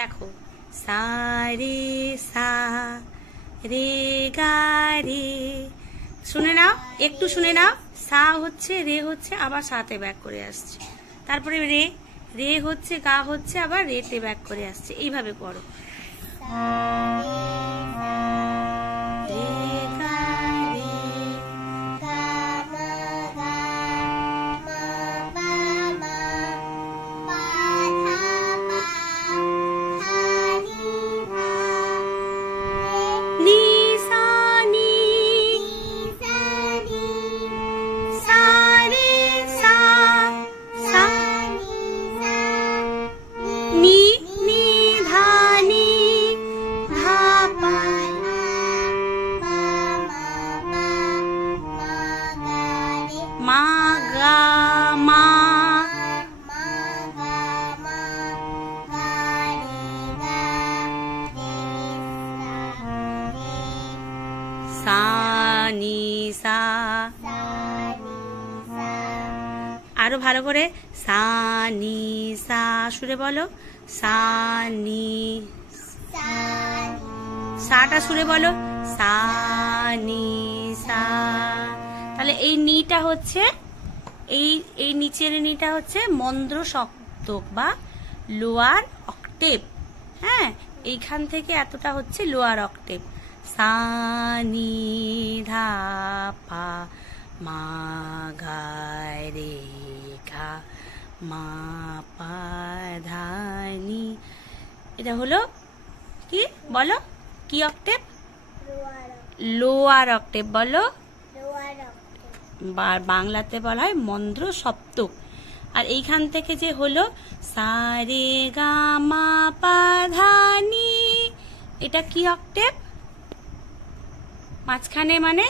দেখো সা রে সা রে গা রে, শুনে নাও, একটু শুনে নাও। সা হচ্ছে, রে হচ্ছে, আবার সাতে ব্যাক করে আসছে, তারপরে রে, রে হচ্ছে, গা হচ্ছে, আবার রেতে ব্যাক করে আসছে। এইভাবে করো। মা গা মা, সা নি সা, আরো ভালো করে সা নি সা সুরে বলো। সা নি, সাটা সুরে বলো। সা নি সা। তাহলে এই নিটা হচ্ছে, এই নিচের নিটা হচ্ছে মন্দ্র সপ্তক বা লোয়ার অক্টেভ। হ্যাঁ, এইখান থেকে এতটা হচ্ছে লোয়ার অক্টেভ। সা নি ধা পা মা গা রে গা মা পা ধা নি। এটা হলো কি বলো, কি অক্টেভ? লোয়ার অক্টেভ বলো। বাংলাতে বলা হয় মন্দ্র সপ্তক। আর এইখান থেকে যে হলো সা রে গা মা পা ধা নি, এটা কি অক্টেভ? মাঝখানে মানে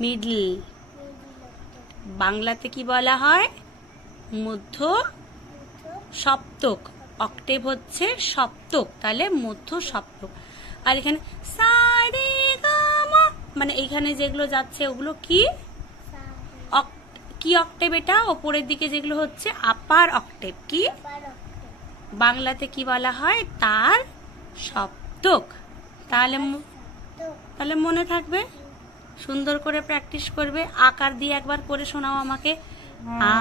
মিডল। বাংলাতে কি বলা হয়? মধ্য সপ্তক। অক্টেভ হচ্ছে সপ্তক, তাহলে মধ্য সপ্তক। আর এখানে সা রে গা মা, মানে এইখানে যেগুলো যাচ্ছে ওগুলো কি কি অক্টেভ? এটা ওপরের দিকে যেগুলো হচ্ছে আপার অক্টেভ। কি বাংলাতে কি বলা হয়? তার সপ্তক। তাহলে মনে থাকবে। সুন্দর করে প্র্যাকটিস করবে। আকার দিয়ে একবার করে শোনাও আমাকে। আ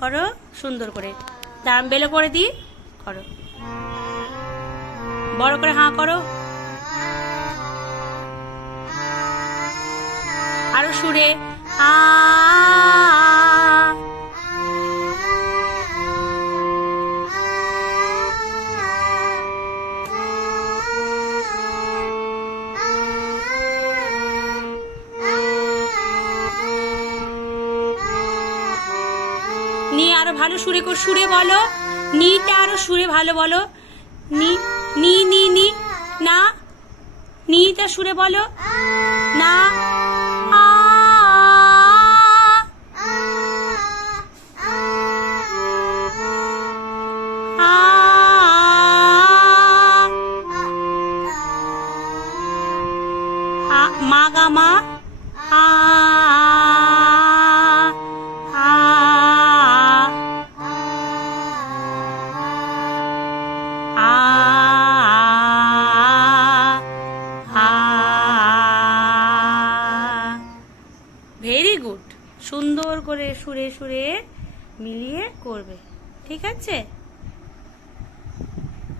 করো সুন্দর করে। দাঁড়ান, বেলো করে দিই, করো বড় করে। হা করো, আরো সুরে। আ নি আরো ভালো সুরে সুরে বলো। নিটা আরো সুরে ভালো বলো। নি নি নি নি না, নিটা সুরে বলো না। মা গা মা, আ ভেরি গুড। সুন্দর করে সুরে সুরে মিলিয়ে করবে, ঠিক আছে?